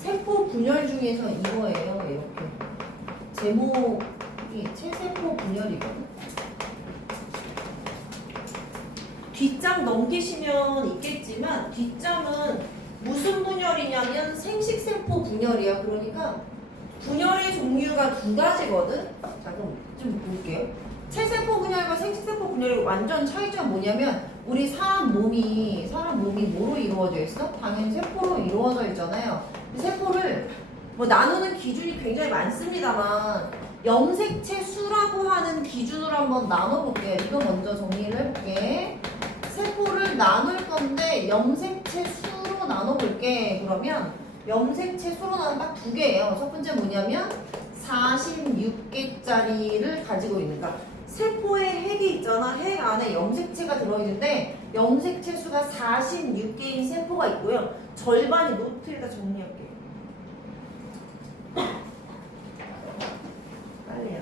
세포 분열 중에서 이거예요. 이렇게 제목이 체세포 분열이거든. 뒷장 넘기시면 있겠지만 뒷장은 무슨 분열이냐면 생식세포 분열이야. 그러니까 분열의 종류가 두 가지거든. 자, 그럼 좀 볼게요. 체세포 분열과 생식세포 분열의 완전 차이점 뭐냐면 우리 사람 몸이 뭐로 이루어져 있어? 당연히 세포로 이루어져 있잖아요. 세포를 뭐 나누는 기준이 굉장히 많습니다만 염색체 수라고 하는 기준으로 한번 나눠볼게요. 이거 먼저 정리를 해볼게. 세포를 나눌 건데 염색체 수로 나눠볼게. 그러면 염색체 수로 나누면 딱 두 개예요. 첫 번째 뭐냐면 46개짜리를 가지고 있는 거야. 세포에 핵이 있잖아. 핵 안에 염색체가 들어있는데 염색체 수가 46개인 세포가 있고요. 절반이 노트에다 정리할게요. 빨리요.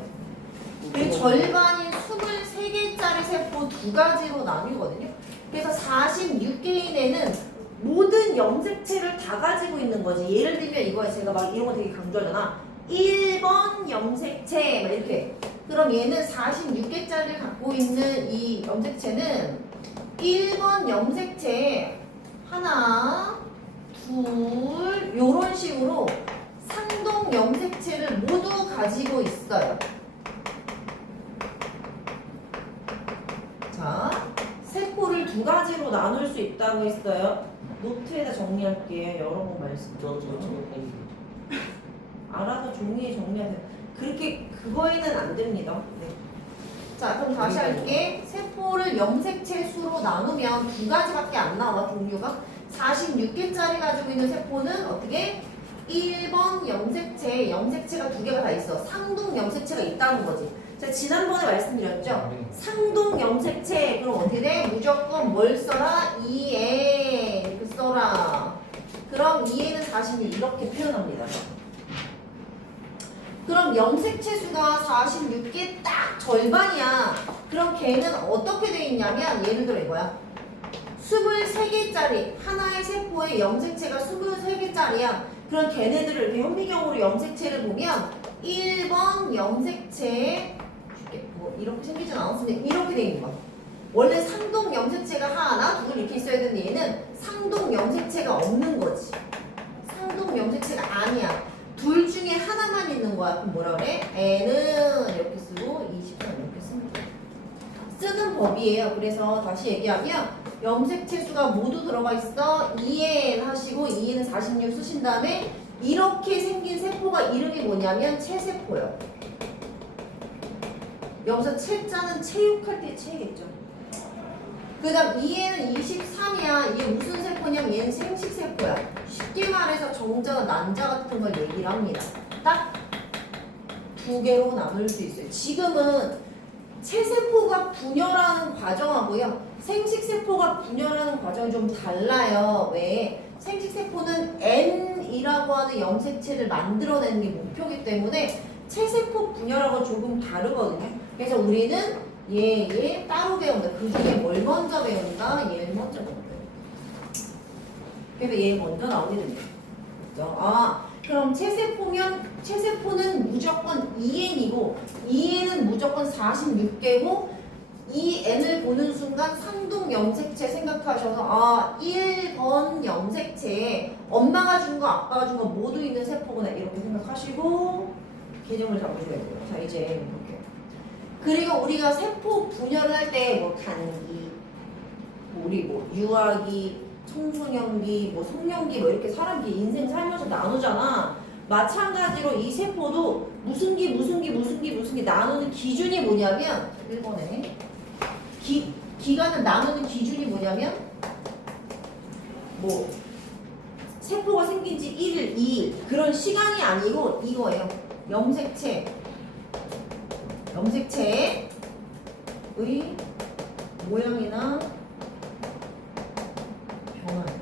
그 절반인 23개짜리 세포 두 가지로 나뉘거든요. 그래서 46개인에는 모든 염색체를 다 가지고 있는 거지. 예를 들면 이거에 제가 막 이런 거 되게 강조하잖아. 1번 염색체 막 이렇게. 그럼 얘는 46개짜리를 갖고 있는 이 염색체는 1번 염색체 하나, 둘 요런 식으로 상동 염색체를 모두 가지고 있어요. 자, 세포를 두 가지로 나눌 수 있다고 했어요. 노트에다 정리할게요. 여러 번 말씀드렸죠. 알아서 종이에 정리하세요. 그렇게 그거에는 안 됩니다. 네. 자, 그럼 다시 할게. 세포를 염색체 수로 나누면 두 가지밖에 안 나와. 종류가 46개짜리 가지고 있는 세포는 어떻게? 1번 염색체가 두 개가 다 있어. 상동 염색체가 있다는 거지. 자, 지난번에 말씀드렸죠? 상동 염색체 그럼 어떻게 돼? 무조건 뭘 써라? 2에 이렇게 써라. 그럼 2에는 자신이 이렇게 표현합니다. 그럼 염색체 수가 46개 딱 절반이야. 그럼 걔는 어떻게 돼 있냐면 예를 들어 이거야. 23개짜리 하나의 세포의 염색체가 23개짜리야. 그럼 걔네들을 이렇게 현미경으로 염색체를 보면 1번 염색체 뭐 이렇게 생기진 않았는데 이렇게 돼 있는 거야. 원래 상동 염색체가 하나, 둘 이렇게 있어야 되는데 얘는 상동 염색체가 없는 거지. 상동 염색체가 아니야. 둘 중에 하나만 있는 거야. 그럼 뭐라 그래? N은 이렇게 쓰고 23 이렇게 씁니다. 쓰는 법이에요. 그래서 다시 얘기하면 염색체 수가 모두 들어가 있어. 2N 하시고 2N은 46 쓰신 다음에 이렇게 생긴 세포가 이름이 뭐냐면 체세포예요. 여기서 체자는 체육할 때 체겠죠. 그 다음 2N은 23이야. 이게 무슨 세포냐면 얘는 생식세포야. 쉽게 말해서 정자, 난자 같은 걸 얘기를 합니다. 딱 두 개로 나눌 수 있어요. 지금은 체세포가 분열하는 과정하고요. 생식세포가 분열하는 과정이 좀 달라요. 왜? 생식세포는 N이라고 하는 염색체를 만들어내는 게 목표이기 때문에 체세포 분열하고 조금 다르거든요. 그래서 우리는 얘 따로 배운다. 그 중에 뭘 먼저 배운다? 얘를 먼저 배운다. 그래서 얘 먼저 나오게 됩니다. 그렇죠? 아, 그럼 체세포는 무조건 2N이고 2N은 무조건 46개고 2N을 보는 순간 상동 염색체 생각하셔서 아 1번 염색체에 엄마가 준 거 아빠가 준 거 모두 있는 세포구나 이렇게 생각하시고 개념을 잡으셔야 돼요. 자 이제 볼게요. 그리고 우리가 세포 분열을 할 때 뭐 간기, 우리 뭐 유아기, 청소년기, 뭐 송년기 뭐 이렇게 사람 인생 살면서 나누잖아. 마찬가지로 이 세포도 무슨 기 나누는 기준이 뭐냐면 1번에 기간을 나누는 기준이 뭐냐면 뭐 세포가 생긴 지 1일, 2일 그런 시간이 아니고 이거예요. 염색체의 모양이나 변화예요.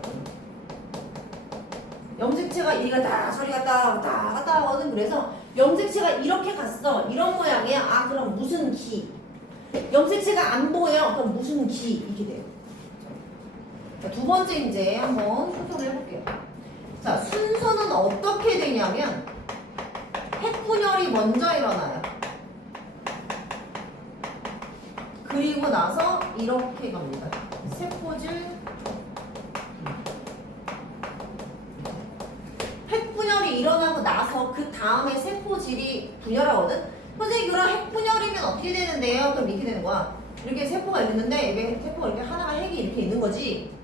염색체가 이리가 다 저리 갔다 하거든. 그래서 염색체가 이렇게 갔어. 이런 모양이야. 아 그럼 무슨 기? 염색체가 안 보여. 그럼 무슨 기? 이렇게 돼요. 자, 두 번째 이제 한번 소설을 해볼게요. 자, 순서는 어떻게 되냐면 핵분열이 먼저 일어나요. 그리고 나서 이렇게 갑니다. 세포질 핵분열이 일어나고 나서 그 다음에 세포질이 분열하거든? 선생님 그럼 핵분열이면 어떻게 되는데요? 그럼 이렇게 되는 거야. 이렇게 세포가 있는데 이게 세포가 이렇게 하나가 핵이 이렇게 있는 거지.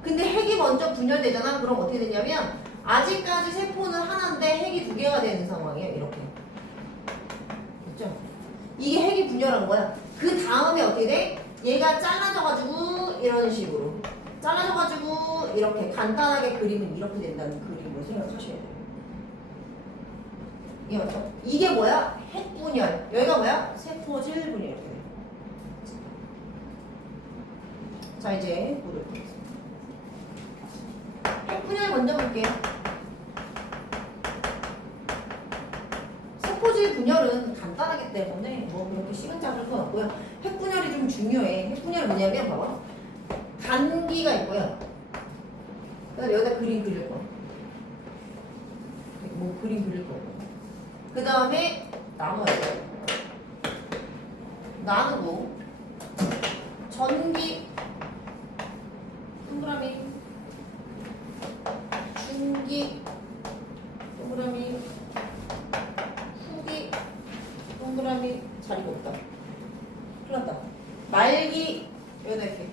근데 핵이 먼저 분열되잖아. 그럼 어떻게 되냐면 아직까지 세포는 하나인데 핵이 두 개가 되는 상황이에요. 이렇게. 그렇죠? 이게 핵이 분열한 거야. 그 다음에 어떻게 돼? 얘가 잘라져가지고 이런 식으로 잘라져가지고 이렇게 간단하게 그리면 이렇게 된다는 그림으로 생각하셔야 돼요. 이게 맞죠? 이게 뭐야? 핵분열. 여기가 뭐야? 세포질 분열. 이렇게 돼요. 자, 이제 보도록 하겠습니다. 핵분열 먼저 볼게요. 세포질 분열은 간단하기 때문에 뭐 그렇게 시간 잡을 건 없고요. 핵분열이 좀 중요해. 핵분열이 뭐냐면 봐봐. 간기가 있고요. 그다음에 여기다 그림 그릴 거. 뭐 그림 그릴 거고. 그 다음에 나눠요. 나누고 전기 동그라미 중기 동그라미 후기 동그라미 자리가 없다. 큰일 났다. 말기 여기다 이렇게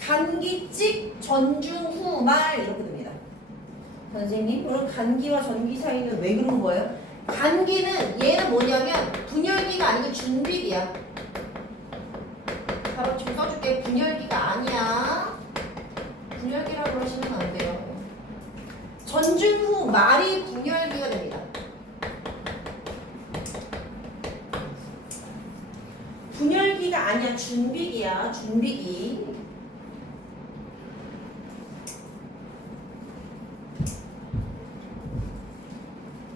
간기찍 전중후 말 이렇게 됩니다. 선생님 그럼 간기와 전기 사이는 왜 그런 거예요? 간기는 얘는 뭐냐면 분열기가 아니고 준비기야. 바로 좀 써줄게. 분열기가 아니야. 분열기라고 그러시면 안 돼요. 전중후 말이 분열기가 됩니다. 분열기가 아니야. 준비기야. 준비기.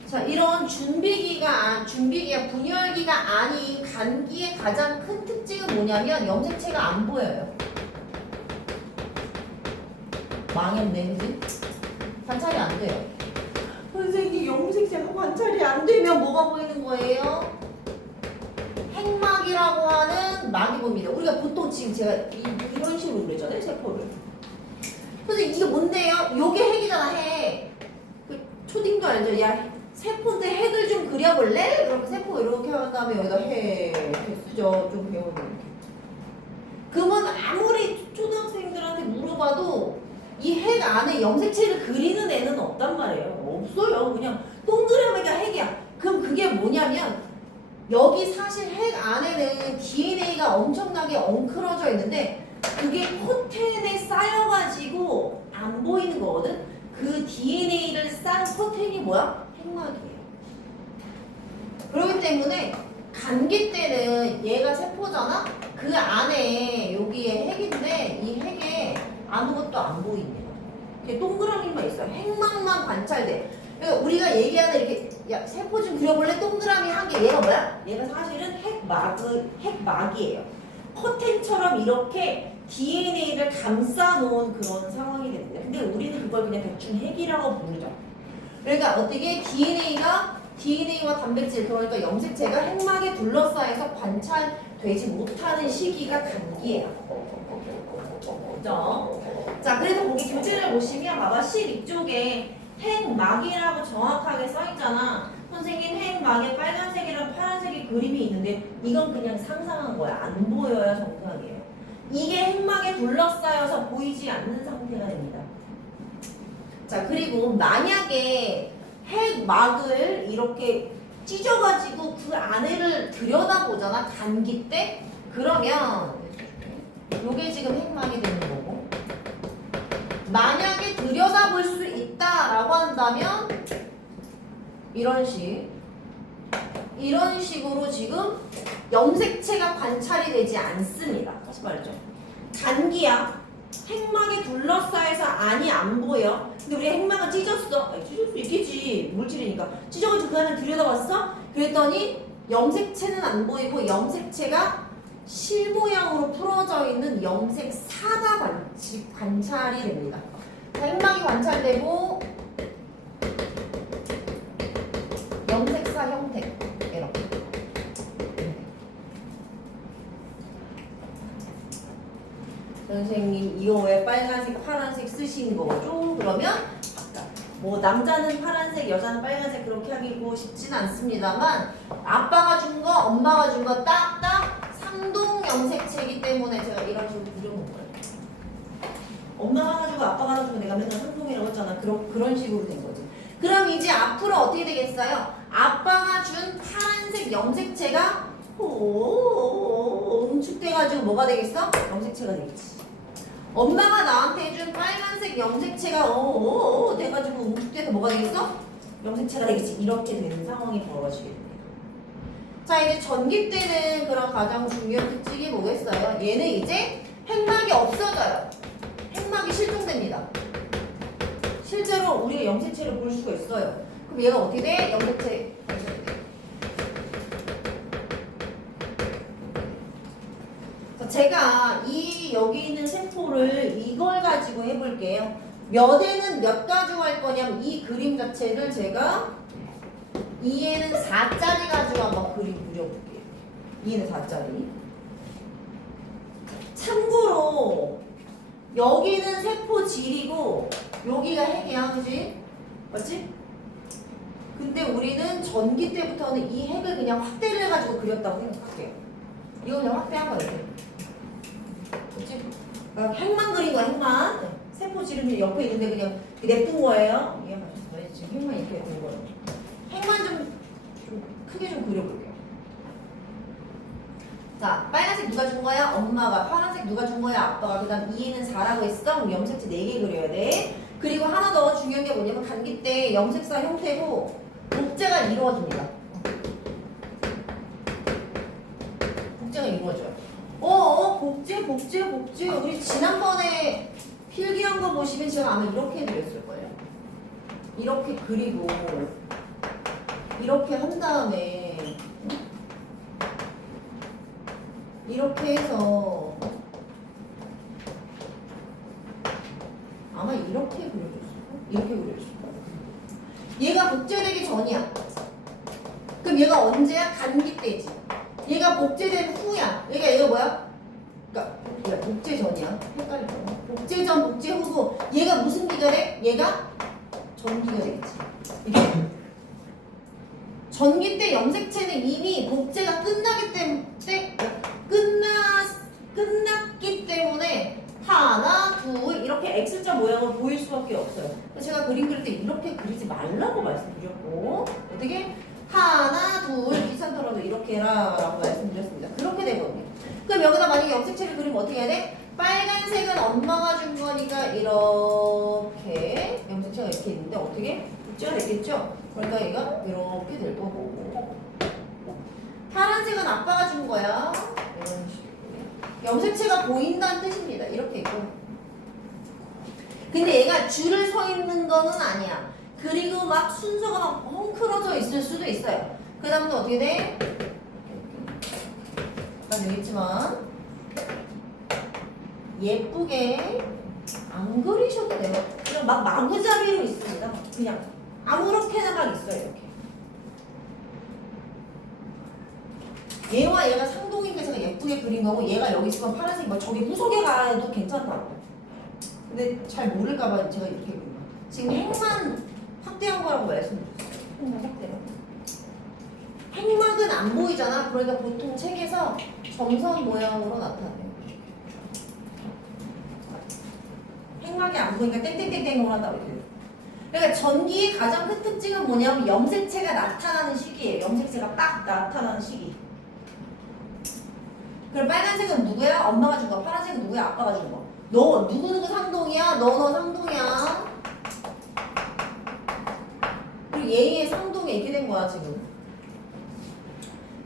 자, 이런 준비기가 분열기가 아닌 간기의 가장 큰 특징은 뭐냐면 염색체가 안 보여요. 망했네, 그지? 관찰이 안 돼요. 선생님, 염색체가 관찰이 안 되면 뭐가 보이는 거예요? 핵막이라고 하는 막이 보입니다. 우리가 보통 지금 제가 이런 식으로 그랬잖아요, 세포를. 선생님, 이게 뭔데요? 요게 핵이잖아, 핵. 그 초딩도 알죠? 야, 세포인데 핵을 좀 그려볼래? 그럼 세포 이렇게 한 다음에 여기다 핵 이렇게 쓰죠. 좀 배우는. 그러면 아무리 초등학생들한테 물어봐도 이 핵 안에 염색체를 그리는 애는 없단 말이에요. 없어요. 그냥 동그라미가 핵이야. 그럼 그게 뭐냐면 여기 사실 핵 안에는 DNA가 엄청나게 엉클어져 있는데 그게 커튼에 쌓여가지고 안 보이는 거거든? 그 DNA를 싼 커튼이 뭐야? 핵막이에요. 그렇기 때문에 간기 때는 얘가 세포잖아? 그 안에 여기에 핵인데 이 핵에 아무것도 안 보입니다. 동그라미만 있어요. 핵막만 관찰돼. 그러니까 우리가 얘기하는 이렇게 야 세포 좀 그려볼래? 동그라미 한 개. 얘가 뭐야? 얘가 사실은 핵막이에요. 커튼처럼 이렇게 DNA를 감싸 놓은 그런 상황이 됩니다. 근데 우리는 그걸 그냥 대충 핵이라고 부르죠. 그러니까 어떻게 DNA와 단백질 그러니까 염색체가 핵막에 둘러싸여서 관찰되지 못하는 시기가 간기예요. 그죠? 자, 그래서 거기 교재를 보시면 봐봐 12쪽에 핵막이라고 정확하게 써있잖아. 선생님 핵막에 빨간색이랑 파란색의 그림이 있는데 이건 그냥 상상한 거야. 안 보여요, 정상이에요. 이게 핵막에 둘러싸여서 보이지 않는 상태가 됩니다. 자, 그리고 만약에 핵막을 이렇게 찢어가지고 그 안에를 들여다보잖아, 간기 때? 그러면 요게 지금 핵막이 되는 거고 만약에 들여다볼 수 있다라고 한다면 이런 식으로 지금 염색체가 관찰이 되지 않습니다. 다시 말해줘. 간기야. 핵막에 둘러싸여서 안이 안 보여. 근데 우리 핵막은 찢었어. 찢을 수 있겠지. 물질이니까. 찢어가지고 그 안을 들여다봤어? 그랬더니 염색체는 안 보이고 염색체가 실모양으로 풀어져 있는 염색 사가 관찰이 됩니다. 자, 행막이 관찰되고 염색사 형태 이렇게. 선생님 이거 왜 빨간색 파란색 쓰신 거죠? 그러면 뭐 남자는 파란색 여자는 빨간색 그렇게 하기고 싶진 않습니다만 아빠가 준 거 엄마가 준 거 딱딱 상동 염색체이기 때문에 제가 이런 식으로 그려놓은 거예요. 엄마가 하나 주고 아빠가 하나 주고 내가 맨날 상동이라고 했잖아. 그런 식으로 된 거지. 그럼 이제 앞으로 어떻게 되겠어요? 아빠가 준 파란색 염색체가 응축돼가지고 뭐가 되겠어? 염색체가 되겠지. 엄마가 나한테 준 빨간색 염색체가 돼가지고 응축돼서 뭐가 되겠어? 염색체가 되겠지. 이렇게 되는 상황이 벌어지게 됩니다. 자, 이제 전기 때는 그런 가장 중요한 특징이 뭐겠어요? 얘는 이제 핵막이 없어져요. 핵막이 실종됩니다. 실제로 우리가 염색체를 볼 수가 있어요. 그럼 얘가 어떻게 돼? 염색체. 자, 제가 여기 있는 세포를 이걸 가지고 해볼게요. 몇 에는 몇 가지고 할 거냐면 이 그림 자체를 제가 2에는 4짜리 가지고 한번 그림 그려볼게요. 2에는 4짜리. 참고로 여기는 세포 질이고 여기가 핵이야, 그지? 맞지? 근데 우리는 전기 때부터는 이 핵을 그냥 확대를 해가지고 그렸다고 생각할게요. 이거 그냥 확대한 거예요. 그치? 그러니까 핵만 그린 거야, 핵만. 세포 지름이 옆에 있는데 그냥 냅둔 거예요. 이해가셨어요? 지금 핵만 이렇게 된 거예요. 핵만 좀 크게 좀 그려볼게요. 자, 빨간색 누가 준 거야? 엄마가. 파란색 누가 준 거야? 아빠가. 그 다음 2에는 4라고 했어? 그럼 염색체 4개 그려야 돼. 그리고 하나 더 중요한 게 뭐냐면 감기 때 염색사 형태로 복제가 이루어집니다. 복제가 이루어져요. 복제. 우리 지난번에 필기한 거 보시면 제가 아마 이렇게 해드렸을 거예요. 이렇게 그리고 이렇게 한 다음에 이렇게 해서 아마 이렇게 그려줬을까? 이렇게 그려줬을까? 얘가 복제되기 전이야. 그럼 얘가 언제야? 감기 때지. 얘가 복제된 후야. 얘가 뭐야? 그러니까 복제 전이야. 헷갈릴 거야. 복제 전, 복제 후고 얘가 무슨 기결해? 얘가 전기가 되겠지. 이게 전기 때 염색체는 이미 복제가 끝났기 때문에 하나, 둘 이렇게 X자 모양을 보일 수밖에 없어요. 그래서 제가 그림 그릴 때 이렇게 그리지 말라고 말씀드렸고 어떻게? 하나, 둘 귀찮더라도 이렇게 해라 라고 말씀드렸습니다. 그렇게 되거든요. 그럼 여기다 만약에 염색체를 그리면 어떻게 해야 돼? 빨간색은 엄마가 준 거니까 이렇게 염색체가 이렇게 있는데 어떻게? 복제가 됐겠죠? 그러니까 얘가 이렇게 될 거고 파란색은 아빠가 준 거야. 이런 식으로 염색체가 보인다는 뜻입니다. 이렇게 있고 근데 얘가 줄을 서 있는 거는 아니야. 그리고 막 순서가 막 헝클어져 있을 수도 있어요. 그 다음부터 어떻게 돼? 아까 되겠지만 예쁘게 안 그리셔도 돼요. 그냥 막 마구잡이로 있습니다. 그냥 아무렇게나 막 있어요. 이렇게 얘와 얘가 상동인 게 제가 예쁘게 그린 거고 얘가 여기 있으면 파란색 막 저기 구석에 가도 괜찮다고. 근데 잘 모를까봐 제가 이렇게 그린 거예요. 지금 핵만 확대한 거라고 말씀드렸어요. 핵만 확대요. 핵막은 안 보이잖아. 그러니까 보통 책에서 점선 모양으로 나타내요. 핵막이 안 보이니까 땡땡땡땡으로 한다고 해요. 그러니까 전기의 가장 큰 특징은 뭐냐면 염색체가 나타나는 시기예요. 염색체가 딱 나타나는 시기. 그럼 빨간색은 누구야? 엄마가 준 거. 파란색은 누구야? 아빠가 준 거. 너 누구 상동이야? 너 상동이야. 그리고 얘의 상동이 이렇게 된 거야 지금.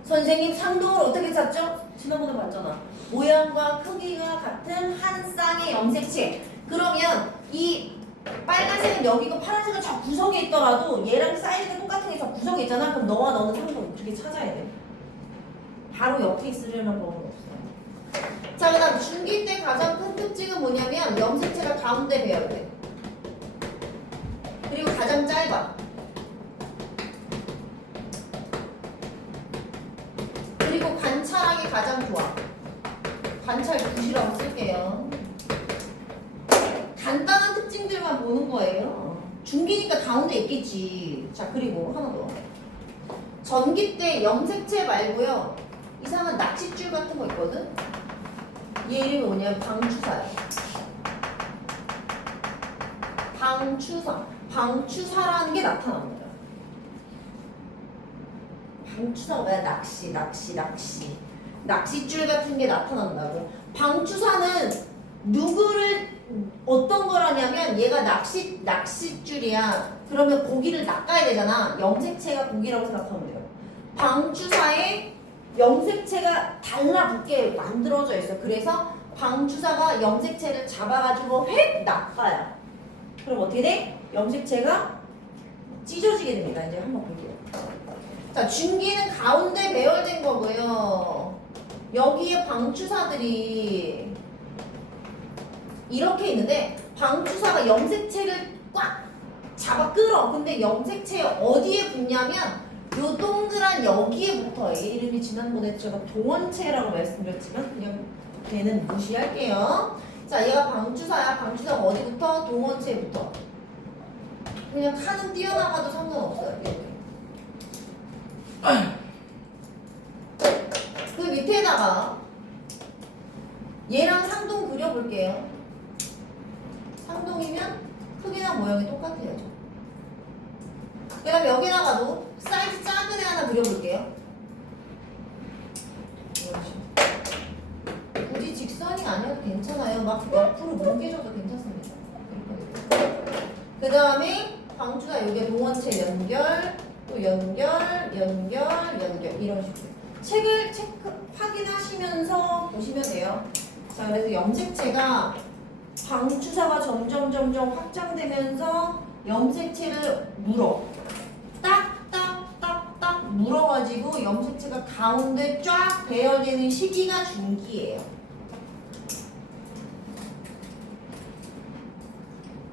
선생님 상동을 어떻게 찾죠? 지난번에 봤잖아. 모양과 크기가 같은 한 쌍의 염색체. 그러면 이 빨간색은 여기고 파란색은 저 구석에 있더라도 얘랑 사이즈가 똑같은 게 저 구석에 있잖아. 그럼 너와 너는 상동 그렇게 찾아야 돼. 바로 옆에 있으려는 법은 없어요. 자, 그 다음 중기 때 가장 큰 특징은 뭐냐면 염색체가 가운데 배열돼. 그리고 가장 짧아. 그리고 관찰하기 가장 좋아. 관찰 9이라고 쓸게요. 간단한 특징들만 보는 거예요. 중기니까 가운데 있겠지. 자, 그리고 하나 더. 전기 때 염색체 말고요. 이상한 낚싯줄 같은 거 있거든? 얘 이름이 뭐냐면 방추사야. 방추사. 방추사라는 게 나타납니다. 방추사가 뭐야? 낚싯줄 같은 게 나타난다고. 방추사는 누구를 어떤 거라냐면 얘가 낚싯줄이야. 그러면 고기를 낚아야 되잖아. 염색체가 고기라고 생각하면 돼요. 방추사에 염색체가 달라붙게 만들어져 있어. 그래서 방추사가 염색체를 잡아가지고 획 낚아요. 그럼 어떻게 돼? 염색체가 찢어지게 됩니다. 이제 한번 볼게요. 자, 중기는 가운데 배열된 거고요. 여기에 방추사들이 이렇게 있는데 방추사가 염색체를 꽉 잡아 끌어. 근데 염색체 어디에 붙냐면 요 동그란 여기에 붙어요. 얘 이름이 지난번에 제가 동원체라고 말씀드렸지만 그냥 걔는 무시할게요. 자, 얘가 방추사야. 방추사가 어디부터? 동원체에 붙어. 그냥 칸은 띄어나가도 상관없어요. 이렇게. 그 밑에다가 얘랑 상동 그려볼게요. 상동이면 크기나 모양이 똑같아요. 그 다음에 여기다가도 사이즈 작은 애 하나 그려볼게요. 굳이 직선이 아니어도 괜찮아요. 막 옆으로 뭉개져도 괜찮습니다. 그 다음에 방추사 여기에 동원체 연결, 또 연결 이런 식으로. 책을 확인하시면서 보시면 돼요. 자, 그래서 염색체가 방추사가 점점 확장되면서 염색체를 물어. 딱딱딱딱 물어가지고 염색체가 가운데 쫙 배열되는 시기가 중기예요.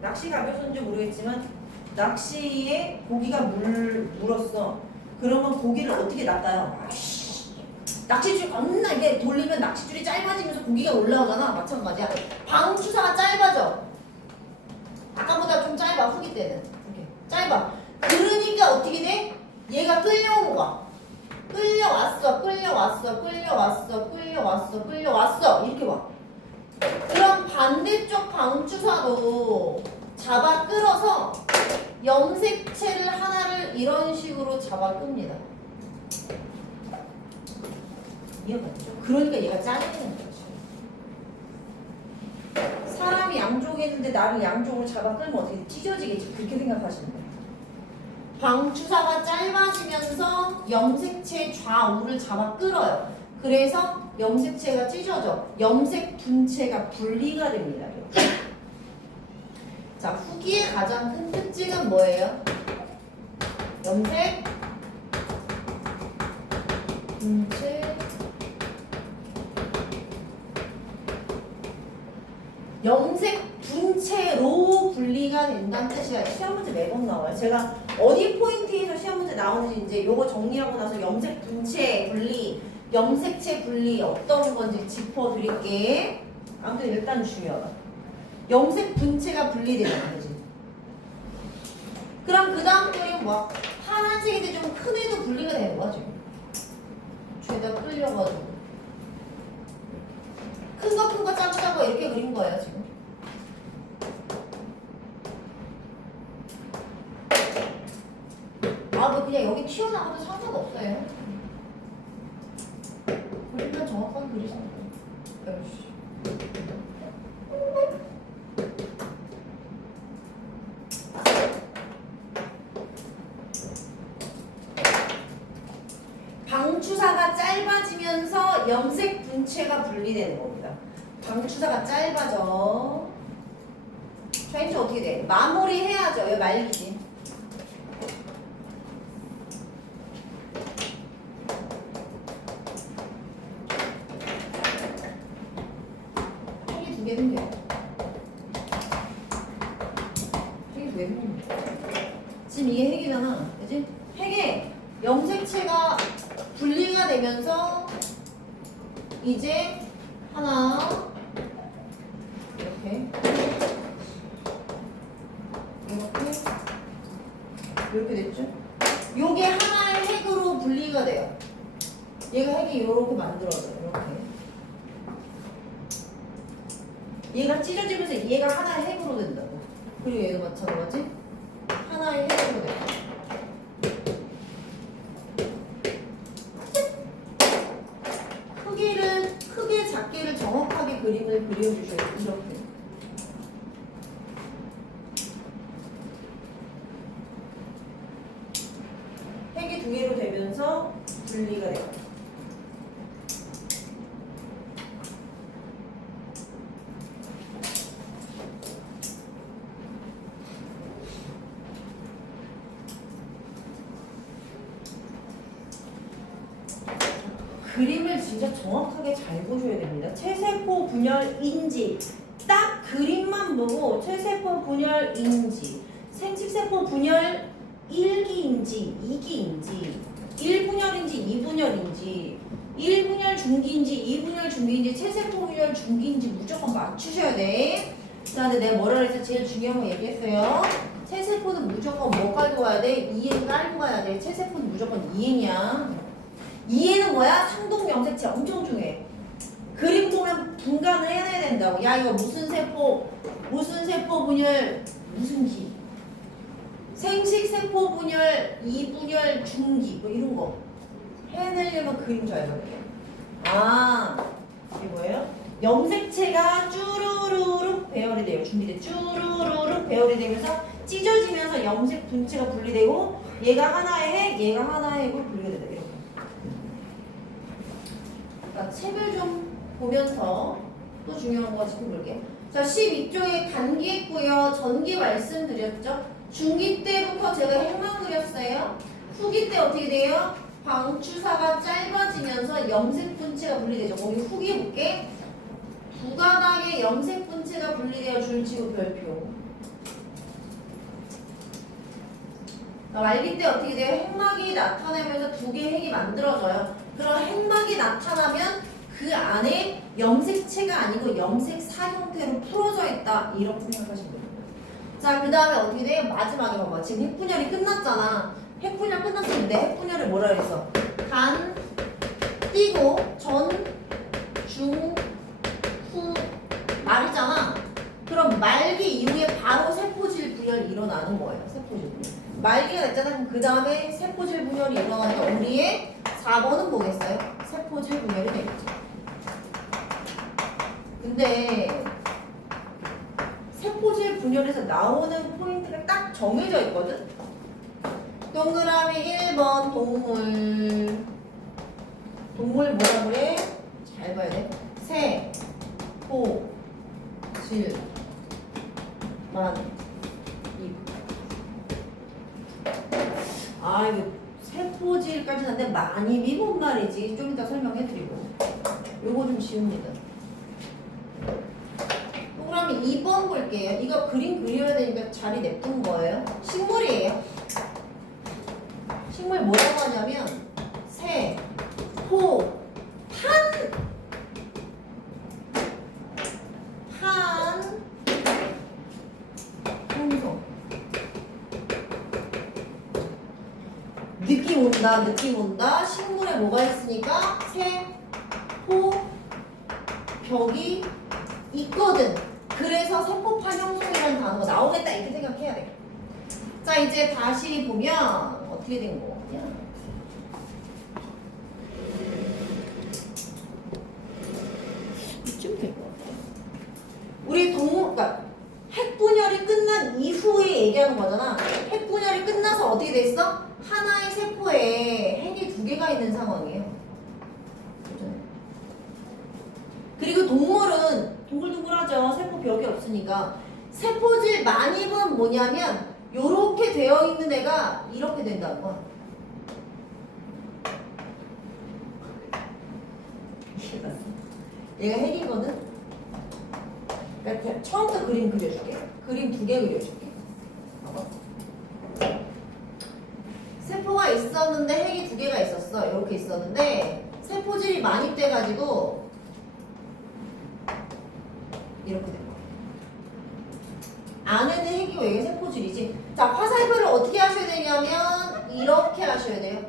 낚시 가벼웠는지 모르겠지만 낚시에 고기가 물었어. 그러면 고기를 어떻게 낚아요? 낚싯줄 겁나 이게 돌리면 낚싯줄이 짧아지면서 고기가 올라오잖아. 마찬가지야. 방추사가 짧아져. 아까보다 좀 짧아. 후기 때는 이렇게 짧아. 그러니까 어떻게 돼? 얘가 끌려온 거야. 끌려왔어 이렇게 와. 그럼 반대쪽 방추사도 잡아 끌어서 염색체를 하나를 이런 식으로 잡아 끕니다. 이해갔죠? 그러니까 얘가 짜증나는 거죠. 사람이 양쪽에 있는데 나를 양쪽으로 잡아 끌면 어떻게 찢어지겠지? 그렇게 생각하시는 거예요. 방추사가 짧아지면서 염색체 좌우를 잡아 끌어요. 그래서 염색체가 찢어져. 염색 분체가 분리가 됩니다. 자, 후기의 가장 큰 특징은 뭐예요? 염색 분체 염색 분체로 분리가 된다는 뜻이야. 시험 문제 매번 나와요. 제가 어디 포인트에서 시험 문제 나오는지 이제 요거 정리하고 나서 염색 분체 분리, 염색체 분리 어떤 건지 짚어드릴게. 아무튼 일단 중요하다. 염색 분체가 분리되는 거지. 그럼 그 다음 거는 뭐 파란색인데 좀 큰 애도 분리가 되는 거야 지금. 죄다 끌려가지고. 큰 거 작은 거 이렇게 그린 거예요 지금. 뭐 그냥 여기 튀어나와도 상관없어요. 그림만 정확하게 그리시면 돼요. 방추사가 짧아지면서 염색 분체가 분리되는 겁니다. 방추사가 짧아져. 자, 이제 어떻게 돼? 마무리 해야죠. 여기 말기지. 두 개 생긴 거야. 지금 이게 핵이잖아. 그지? 핵에 염색체가 분리가 되면서 이제 하나 이렇게 이렇게 됐죠? 요게 하나의 핵으로 분리가 돼요. 얘가 핵이 이렇게 만들어져요. 이렇게. 얘가 찢어지면서 얘가 하나의 핵으로 된다고. 그리고 얘도 마찬가지. 하나의 핵으로 돼요. 크게 작게를 정확하게 그림을 그려주셔야 돼요. 이렇게. 핵이 두 개로 되면서 분리가 돼요. 그림을 진짜 정확하게 잘 보셔야 됩니다. 체세포 분열 인지 딱 그림만 보고 체세포 분열 인지 생식세포 분열 1기인지 2기인지 1분열인지 2분열인지 1분열 중기인지 2분열 중기인지 체세포 분열 중기인지 무조건 맞추셔야 돼. 자, 근데 내가 뭐라 그랬어? 제일 중요한 거 얘기했어요. 체세포는 무조건 뭐 깔고 가야 돼? 2N 깔고 가야 돼. 체세포는 무조건 2N이야. 2N은 뭐야? 상동 염색체 엄청 중요해. 그림 보면 분간을 해내야 된다고. 야, 이거 무슨 세포 분열 무슨 기 생식세포 분열 2분열 중기 뭐 이런 거 해내려면 그림 잘 봐야 돼. 아, 이게 뭐예요? 염색체가 쭈루루룩 배열이 돼요. 준비돼. 쭈루루룩 배열이 되면서 찢어지면서 염색 분체가 분리되고 얘가 하나의 핵, 얘가 하나의 핵으로 분리가 된다. 이렇게. 자, 책을 좀 보면서 또 중요한 거 짚어볼게요. 자, 12쪽에 단기했고요. 전기 말씀드렸죠. 중기 때부터 제가 핵만 그렸어요. 후기 때 어떻게 돼요? 방추사가 짧아지면서 염색 분체가 분리되죠. 거기 후기 볼게. 두 가닥의 염색 분체가 분리되어 줄지구 별표. 말기 때 어떻게 돼요? 핵막이 나타나면서 두 개의 핵이 만들어져요. 그럼 핵막이 나타나면 그 안에 염색체가 아니고 염색사 형태로 풀어져 있다. 이렇게 생각하시면 됩니다. 자, 그 다음에 어떻게 돼요? 마지막에 봐봐. 지금 핵분열이 끝났잖아. 핵분열 끝났었는데 핵분열을 뭐라 그랬어? 간, 띄고, 전, 중, 후 말이잖아. 그럼 말기 이후에 바로 세포질 분열이 일어나는 거예요. 세포질 분열. 말기가 됐잖아. 그럼 그 다음에 세포질 분열이 일어나면 우리의 4번은 뭐겠어요? 세포질 분열이 되겠죠. 근데 세포질 분열에서 나오는 포인트가 딱 정해져 있거든? 동그라미 1번 동물 뭐라 그래? 잘 봐야 돼. 세, 포, 질, 만, 입. 아, 이거 세포질까지는 한데 만입이 뭔 말이지? 좀 이따 설명해드리고. 요거 좀 쉬웁니다. 동그라미 2번 볼게요. 이거 그림 그려야 되니까 자리 냅둔 거예요. 식물이에요. 식물 뭐라고 하냐면 새, 포, 홍소. 느낌 온다. 식물에 뭐가 있으니까 새, 포, 벽이 있거든. 그래서 세포판 형성이라는 단어가 나오겠다 이렇게 생각해야 돼. 자, 이제 다시 보면 어떻게 된 거냐? 이쯤 될 것 같아. 우리 그러니까 핵분열이 끝난 이후에 얘기하는 거잖아. 핵분열이 끝나서 어떻게 됐어? 하나의 세포에 핵이 두 개가 있는 상황이에요. 그리고 동물은 동글동글하죠. 세포 벽이 없으니까. 세포질 만입은 뭐냐면 요렇게 되어 있는 애가 이렇게 된다는 거야. 얘가 핵이거든. 그러니까 처음부터 그림 그려줄게. 그림 두 개 그려줄게. 있었는데 핵이 두 개가 있었어. 이렇게 있었는데 세포질이 많이 돼가지고 이렇게 된 거야. 안에는 핵이고 여기 세포질이지. 자, 화살표를 어떻게 하셔야 되냐면 이렇게 하셔야 돼요.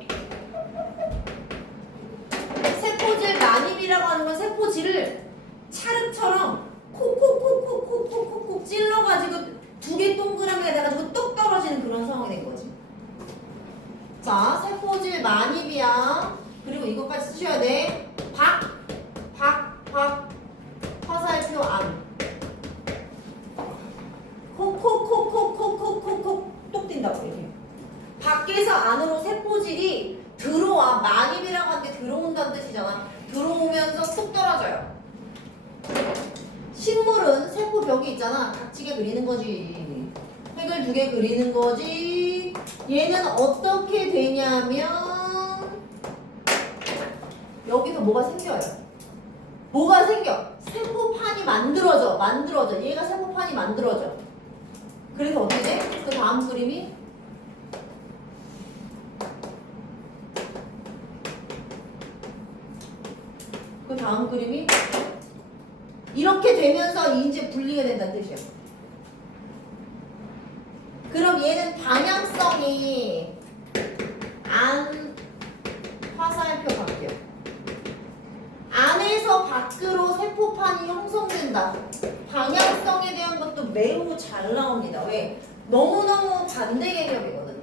세포질 난입이라고 하는 건 세포질을 찰흙처럼 콕콕콕콕콕콕콕 찔러가지고 두 개 동그라미가 돼가지고 똑 떨어지는 그런 상황이 된 거지. 자, 세포질 난입이야. 그리고 이것까지 쓰셔야 돼. 박, 화살표 안. 콕콕콕콕콕콕콕콕 똑 뛴다고 이렇게. 밖에서 안으로 세포질이 들어와. 난입이라고 하는 게 들어온다는 뜻이잖아. 들어오면서 뚝 떨어져요. 식물은 세포벽이 있잖아. 각지게 그리는 거지. 획을 두 개 그리는 거지. 얘는 어떻게 되냐면 여기서 뭐가 생겨요. 뭐가 생겨? 세포판이 만들어져. 얘가 세포판이 만들어져. 그래서 어떻게 돼? 그 다음 그림이 이렇게 되면서 이제 분리가 된다는 뜻이야. 그럼 얘는 방향성이 안 화살표 바뀌어. 안에서 밖으로 세포판이 형성된다. 방향성에 대한 것도 매우 잘 나옵니다. 왜? 너무너무 반대 개념이거든.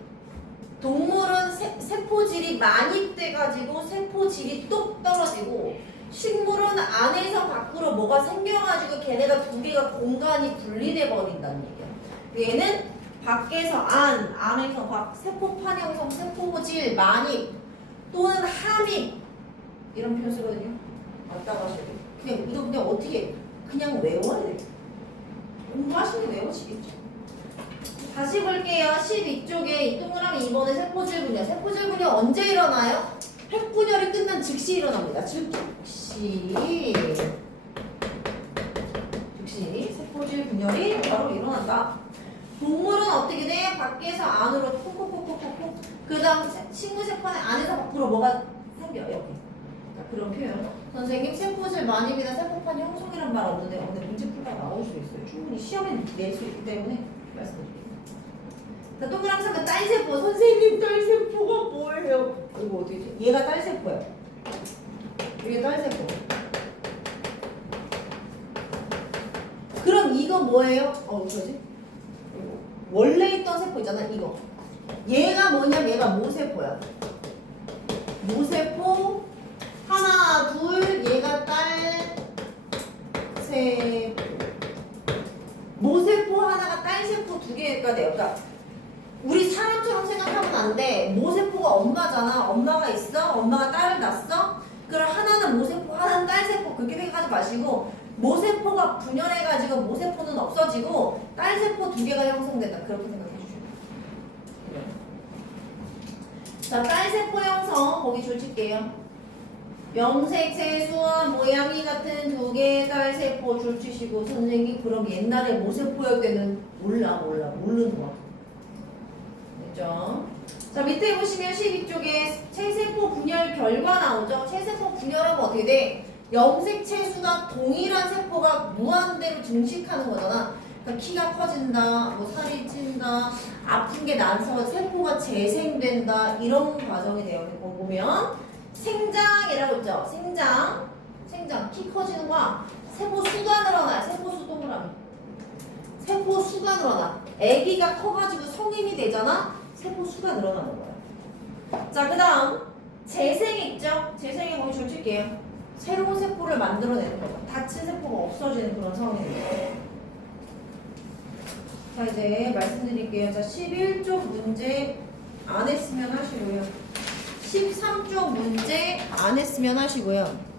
동물은 세포질이 많이 돼가지고 세포질이 뚝 떨어지고 식물은 안에서 밖으로 뭐가 생겨가지고 걔네가 두 개가 공간이 분리돼 버린다는 얘기야. 얘는 밖에서 안에서 밖, 세포판 형성, 세포질 많이 또는 함입 이런 표현 쓰거든요. 맞다고 하셔야 돼요. 이거 그냥 어떻게 그냥 외워야 돼. 공부하시면 외우시겠죠. 다시 볼게요. 12쪽에 이 동그라미 2번에 세포질 분열. 세포질 분열 언제 일어나요? 핵분열이 끝난 즉시 일어납니다. 즉시 세포질 분열이 바로 일어난다. 동물은 어떻게 돼? 밖에서 안으로 콕콕콕콕콕. 그 다음 식물 세포는 안에서 밖으로 뭐가 생겨 이렇게. 그런 표현. 선생님 세포질 만입니다. 세포판 형성이란 말 없는데 오늘 문제 풀다가 나올 수 있어요. 충분히 시험에 낼 수 있기 때문에 말씀드릴게요. 자, 동그라미 3번 딸세포. 선생님 딸세포가 뭐예요? 이거 어디지? 얘가 딸세포야. 이게 딸세포. 그럼 이거 뭐예요? 어디지? 원래 있던 세포 있잖아. 이거. 얘가 뭐냐면 얘가 모세포야. 모세포 하나 둘 얘가 딸세포. 모세포 하나가 딸세포 두 개가 돼요. 그러니까 우리 사람처럼 생각하면 안 돼. 모세포가 엄마잖아. 엄마가 있어. 엄마가 딸을 낳았어. 그럼 하나는 모세포, 하나는 딸세포 그렇게 생각하지 마시고 모세포가 분열해가지고 모세포는 없어지고 딸세포 두 개가 형성된다. 그렇게 생각해 주시면 돼요. 자, 딸세포 형성 거기 줄칠게요. 염색 세수와 모양이 같은 두 개의 딸세포 줄치시고 선생님 그럼 옛날에 모세포였겠는 모르는 거 같아. 됐죠? 자, 밑에 보시면 12쪽에 체세포 분열 결과 나오죠. 체세포 분열하면 어떻게 돼? 염색체수가 동일한 세포가 무한대로 증식하는 거잖아. 그러니까 키가 커진다, 뭐 살이 찐다, 아픈 게 나서 세포가 재생된다 이런 과정이 되어 있는 거 보면 생장이라고 있죠. 생장 키 커지는 거야. 세포 수가 늘어나요. 세포 수 동그라미. 세포 수가 늘어나. 아기가 커가지고 성인이 되잖아. 세포 수가 늘어나는 거야. 자, 그 다음 재생 있죠. 재생에 거기 줄칠게요. 새로운 세포를 만들어내는 거죠. 다친 세포가 없어지는 그런 상황입니다. 자, 이제 말씀드릴게요. 자, 11쪽 문제 안 했으면 하시고요. 13쪽 문제 안 했으면 하시고요.